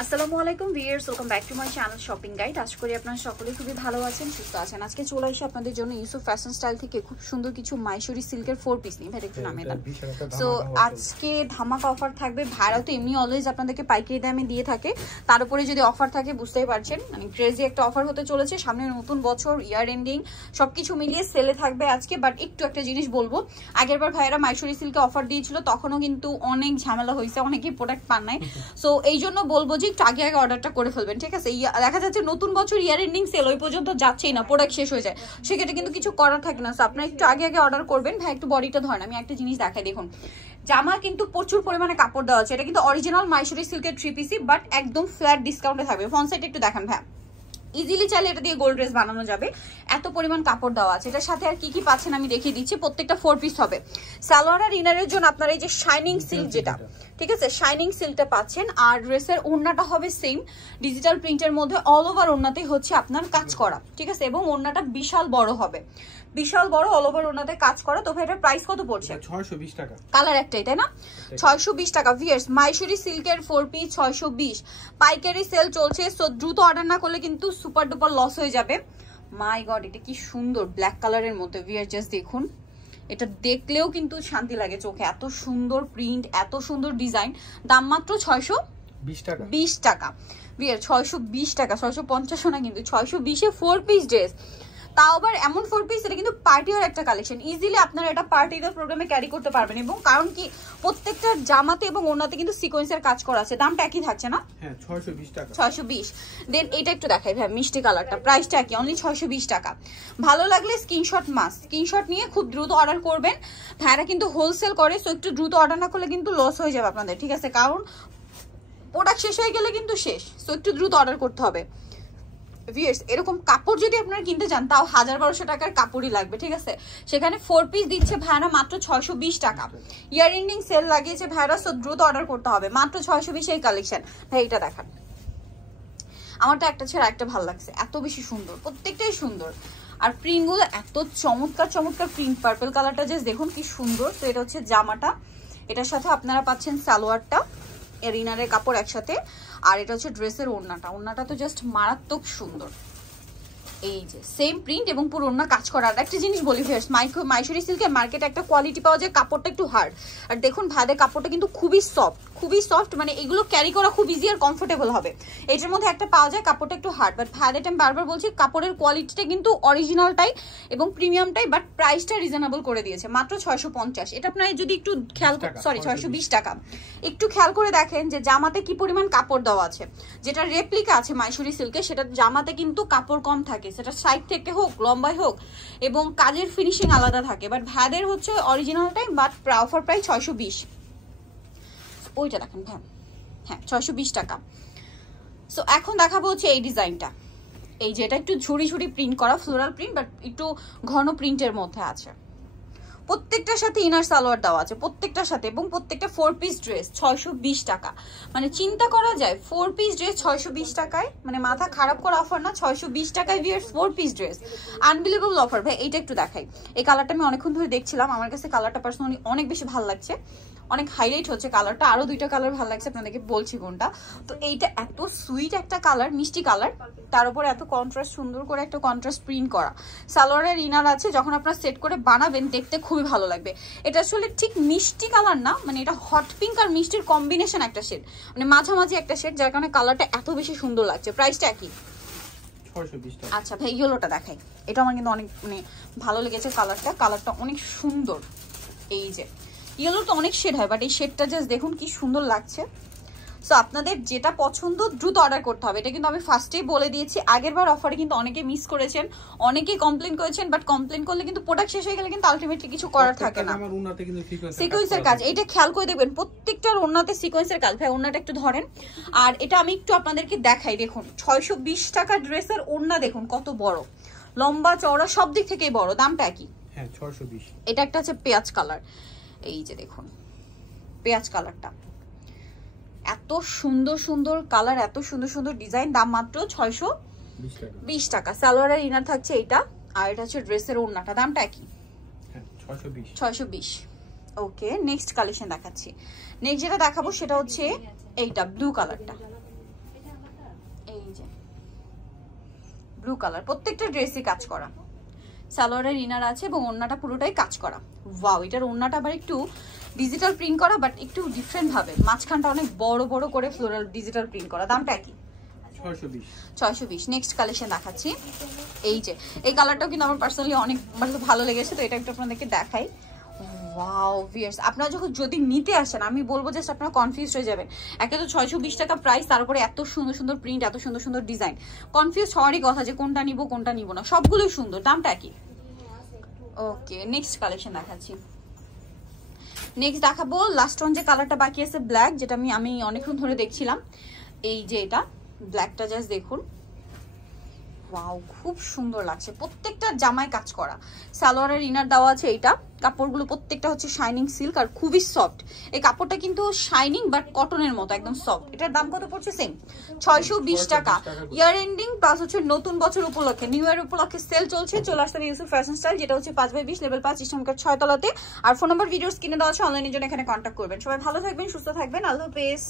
আসসালামু আলাইকুম viewers, welcome back to my channel shopping guide. আশা করি আপনারা সকলেই খুবই ভালো আছেন, সুস্থ আছেন। আজকে চলে আসি আপনাদের জন্য ইউসুফ ফ্যাশন স্টাইল থেকে খুব সুন্দর কিছু মাইশোরি সিল্কের 4 পিস নিয়ে। ভাই একটু নামিয়ে দেন। সো আজকে ধামাকা অফার থাকবে। ভাইরাও তো এমনি অলওয়েজ আপনাদেরকে পাইকারি দামে দিয়ে থাকে, তার উপরে যদি অফার থাকে বুঝতেই পারছেন, মানে ক্রেজি একটা অফার হতে চলেছে। সামনে নতুন বছর, ইয়ার এন্ডিং, সবকিছু মিলিয়ে সেলে থাকবে আজকে। বাট একটু একটা জিনিস বলবো, আগেরবার ভাইরা মাইশোরি সিল্কে অফার দিয়েছিল, তখনও কিন্তু অনেক ঝামেলা হয়েছে, অনেকেই প্রোডাক্ট পান নাই। সো এই জন্য বলবো যে একটু আগে আগে অর্ডারটা করে ফেলবেন, ঠিক আছে? দেখা যাচ্ছে নতুন বছর ইয়ার এন্ডিং সেল ওই পর্যন্ত যাচ্ছেই না, প্রোডাক্ট শেষ হয়ে যায়, সেক্ষেত্রে কিন্তু কিছু করার থাকে না। সো আপনারা একটু আগে আগে অর্ডার করবেন। ভাই একটু বডিটা ধরেন, আমি একটা জিনিস দেখাই। দেখুন জামা কিন্তু প্রচুর পরিমাণে কাপড় দেওয়া আছে। এটা কিন্তু অরিজিনাল মাইশোরি সিল্কের 3 পিসি, বাট একদম ফ্ল্যাট ডিসকাউন্টে থাকবে। ফ্রন্ট সাইড একটু দেখান ভাই, ইজিলি চাইলে এটা দিয়ে গোল্ড ড্রেস বানানো যাবে, এত পরিমাণ কাপড় দেওয়া আছে। এটার সাথে আর কি কি পাচ্ছেন আমি দেখিয়ে দিচ্ছি। প্রত্যেকটা 4 পিস হবে। সালোয়ার আর ইনারের জন্য আপনারা এই যে শাইনিং সিল্ক, যেটা ঠিক আছে, শাইনিং সিল্কটা পাচ্ছেন। আর ড্রেসের ওড়নাটা হবে সেম ডিজিটাল প্রিন্টের মধ্যে, অল ওভার ওড়নাতেই হচ্ছে আপনার কাজ করা, ঠিক আছে? এবং ওড়নাটা বিশাল বড় হবে, বিশাল বড় অল ওভার ওড়নাতে কাজ করা। তো ভাই এটার প্রাইস কত পড়ছে? 620 টাকা। কালার একটাই তাই না? 620 টাকা। ভিউয়ার্স মাইশোরি সিল্কের 4 পিস 620, পাইকারি সেল চলছে। সো দ্রুত অর্ডার না করলে কিন্তু সুপার ডুপার লস হয়ে যাবে। মাই গড, এটা কি সুন্দর ব্ল্যাক কালারের মধ্যে। ভিউয়ার্স জাস্ট দেখুন, এটা দেখলেও কিন্তু শান্তি লাগে চোখে, এত সুন্দর প্রিন্ট, এত সুন্দর ডিজাইন। দাম মাত্র 620 টাকা। 20 টাকা ভিউয়ার্স, 620 টাকা, 650 না কিন্তু, 620-এ 4 পিস ড্রেস। তাও আবার এমন 4 পিস, এটা কিন্তু পার্টি ওয়ার একটা কালেকশন। ইজিলি আপনারা এটা পার্টি ওয়ার প্রোগ্রামে ক্যারি করতে পারবেন। এবং কারণ কি, প্রত্যেকটা জামাতে এবং ওড়নাতে কিন্তু সিকোয়েন্সের কাজ করা আছে। দামটা একই থাকছে না? হ্যাঁ 620 টাকা। 620। দেন এটা একটু দেখাই ভাই, মিষ্টি কালারটা, প্রাইসটা কি? অনলি 620 টাকা। ভালো লাগলে স্ক্রিনশট মাস্ট, স্ক্রিনশট নিয়ে খুব দ্রুত অর্ডার করবেন। ভাইরা কিন্তু হোলসেল করে, সো একটু দ্রুত অর্ডার না করলে কিন্তু লস হয়ে যাবে আপনাদের, ঠিক আছে? কারণ প্রোডাক্ট শেষ হয়ে গেলে কিন্তু শেষ, সো একটু দ্রুত অর্ডার করতে হবে। ভিউয়ার্স এরকম কাপড় যদি আপনারা কিনতে চান, তাও 1000-1200 টাকার কাপড়ই লাগবে, ঠিক আছে? সেখানে 4 পিস দিচ্ছে ভাইরা মাত্র 620 টাকা। ইয়ার এন্ডিং সেল লাগিয়েছে ভাইরা, সো দ্রুত অর্ডার করতে হবে। মাত্র 620 এই কালেকশন। ভাই এটা দেখান, আমারটা একটা ছেড়ে একটা ভালো লাগছে, এত বেশি সুন্দর, প্রত্যেকটাই সুন্দর। আর প্রিন্টগুলো এত চমৎকার চমৎকার প্রিন্ট। পার্পল কালারটা জাস্ট দেখুন কি সুন্দর। তো এটা হচ্ছে জামাটা, এটার সাথে আপনারা পাচ্ছেন সালোয়ারটা, এর ইনারের কাপড় একসাথে। আর এটা হচ্ছে ড্রেসের ওড়নাটা, ওড়নাটা তো জাস্ট মারাত্মক সুন্দর। এই যে সেম প্রিন্ট এবং পুরো ওড়না কাজ করা। আর একটা জিনিস বলি ভিউয়ার্স, মাইশোরি সিল্কের মার্কেটে একটা কোয়ালিটি পাওয়া যায়, কাপড়টা একটু হার্ড। আর দেখুন ভাইদের কাপড়টা কিন্তু খুবই সফট, খুবই সফট, মানে এগুলো ক্যারি করা খুব ইজি আর কমফোর্টেবল হবে। এটার মধ্যে একটা পাওয়া যায় কাপড়টা একটু হার্ড, বাট ভাইদের আমি বারবার বলছি কাপড়ের কোয়ালিটিটা কিন্তু অরিজিনালটাই এবং প্রিমিয়ামটাই, বাট প্রাইসটা রিজনেবল করে দিয়েছে মাত্র 650। এটা আপনারা যদি একটু খেয়াল, সরি 620 টাকা। একটু খেয়াল করে দেখেন যে জামাতে কি পরিমাণ কাপড় দেওয়া আছে। যেটা রেপ্লিকা আছে মাইশোরি সিল্কে, সেটা জামাতে কিন্তু কাপড় কম থাকে, সেটা সাইড থেকে হোক লম্বায় হোক, এবং কাজের ফিনিশিং আলাদা থাকে। বাট ভাইদের হচ্ছে অরিজিনালটাই, বাট অফার প্রাইস 620। ওইটা দেখেন ভাই, হ্যাঁ 620 টাকা। সো এখন দেখাবো হচ্ছে এই ডিজাইনটা, এই যে এটা একটু ঝুড়ি ঝুড়ি প্রিন্ট করা, ফ্লোরাল প্রিন্ট, বাট একটু ঘন প্রিন্টের মধ্যে আছে। প্রত্যেকটার সাথে ইনার সালোয়ার দেওয়া আছে, প্রত্যেকটার সাথে, এবং প্রত্যেকটা 4 পিস ড্রেস 620 টাকা। মানে চিন্তা করা যায় 4 পিস ড্রেস 620 টাকায়, মানে মাথা খারাপ করা অফার না? 620 টাকায় viewers 4 piece dress, unbelievable offer. ভাই এইটা একটু দেখাই, এই কালারটা আমি অনেকক্ষণ ধরে দেখছিলাম, আমার কাছে কালারটা পার্সোনালি অনেক বেশি ভালো লাগছে, অনেক হাইলাইট হচ্ছে কালারটা। আরো 2টা কালার ভালো লাগছে, আপনাদেরকে বলছি কোনটা। তো এইটা এত সুইট একটা কালার, মিষ্টি কালার, তার উপর এত কন্ট্রাস্ট, সুন্দর করে একটা কন্ট্রাস্ট প্রিন্ট করা। সালোয়ারের ইনার আছে, যখন আপনারা সেট করে বানাবেন দেখতে খুবই ভালো লাগবে। এটা আসলে ঠিক মিষ্টি কালার না, মানে এটা হট পিঙ্ক আর মিষ্টির কম্বিনেশন একটা শেড, মানে মাঝামাঝি একটা শেড, যার কারণে কালারটা এত বেশি সুন্দর লাগছে। প্রাইসটা কি? 620 টাকা। আচ্ছা ভাই ইয়েলোটা দেখাই, এটা আমার কিন্তু অনেক মানে ভালো লেগেছে কালারটা, কালারটা অনেক সুন্দর। এই যে ইয়েলো তো অনেক শেড হয়, বাট এই শেডটা জাস্ট দেখুন কি সুন্দর লাগছে। সো আপনাদের যেটা পছন্দ দ্রুত অর্ডার করতে হবে, এটা কিন্তু আমি ফার্স্টেই বলে দিয়েছি। আগের বার অফারে কিন্তু অনেকে মিস করেছেন, অনেকেই কমপ্লেন করেছেন, বাট কমপ্লেন করলে কিন্তু প্রোডাক্ট শেষ হয়ে গেলে কিন্তু আলটিমেটলি কিছু করার থাকে না। আমার ওন্নাতে কিন্তু সিকোয়েন্সের কাজ, এটা খেয়াল করে দেখবেন প্রত্যেকটার ওন্নাতে সিকোয়েন্সের কাজ। ভাই ওন্নাটা একটু ধরেন, আর এটা আমি একটু আপনাদেরকে দেখাই। দেখুন 620 টাকা ড্রেসের ওন্না দেখুন কত বড়, লম্বা চওড়া সব দিক থেকেই বড়। দামটা কি? হ্যাঁ 620। এটা একটা আছে পেঁয়াজ কালার, এই যে দেখুন পেঁয়াজ কালারটা, এত সুন্দর সুন্দর কালার, এত সুন্দর সুন্দর ডিজাইন। দাম মাত্র 620 টাকা। সালোয়ারের ইনার থাকছে এইটা, আর এটা হচ্ছে ড্রেসের ওড়নাটা। দামটা কি? 620। ওকে, নেক্সট কালেকশন দেখাচ্ছি। নেক্সট যেটা দেখাবো সেটা হচ্ছে এইটা ব্লু কালারটা, ব্লু কালার, প্রত্যেকটা ড্রেসই কাজ করা। সালোয়ারের ইনার আছে এবং ওড়নাটা পুরোটাই কাজ করা। ওয়াও, এটার ওড়নাটা আবার একটু ডিজিটাল প্রিন্ট করা, বাট একটু ডিফারেন্ট ভাবে, মাঝখানটা অনেক বড় বড় করে ফ্লোরাল ডিজিটাল প্রিন্ট করা। দামটা কি? 620। নেক্সট কালেকশন দেখাচ্ছি, এই যে এই কালারটাও কিন্তু আমার পার্সোনালি অনেক ভালো লেগেছে, তো এটা একটু আপনাদেরকে দেখাই। ওয়াও ভিউয়ার্স, আপনারা যদি নিতে আসেন, আমি বলবো জাস্ট আপনারা কনফিউজড হয়ে যাবেন। একে তো 620 টাকা প্রাইস, তারপরে এত সুন্দর সুন্দর প্রিন্ট, এত সুন্দর সুন্দর ডিজাইন, কনফিউজ হওয়ারই কথা যে কোনটা নিব কোনটা নিব না, সবগুলোই সুন্দর। দামটা কি? ওকে, নেক্সট কালেকশন দেখাচ্ছি। নেক্সট দেখাবো লাস্ট ওয়ান যে কালারটা বাকি আছে ব্ল্যাক, যেটা আমি অনেকক্ষণ ধরে দেখছিলাম। এই যে এটা ব্ল্যাকটা জাস্ট দেখুন, ওয়াও খুব সুন্দর লাগছে, প্রত্যেকটা জামায় কাজ করা। সালোয়ারের ইনার দেওয়া আছে, এইটা কাপড়গুলো প্রত্যেকটা হচ্ছে শাইনিং সিল্ক আর খুবই সফট। এই কাপড়টা কিন্তু শাইনিং বাট কটনের মতো একদম সফট। এটার দাম কত পড়ছে? সেম 620 টাকা। ইয়ার এন্ডিং প্লাস হচ্ছে নতুন বছর উপলক্ষে, নিউ ইয়ার উপলক্ষে সেল চলছে। চলে আসতে ইউসুফ ফ্যাশন স্টাইল, যেটা হচ্ছে 5/20 লেভেল 5 ইস্টার্ন 6 তলাতে। আর ফোন নাম্বার ভিডিওস কিনে দেওয়া আছে, অনলাইনের জন্য এখানে কন্ট্যাক্ট করবেন। সবাই ভালো থাকবেন, সুস্থ থাকবেন, আল্লাহ হাফেজ।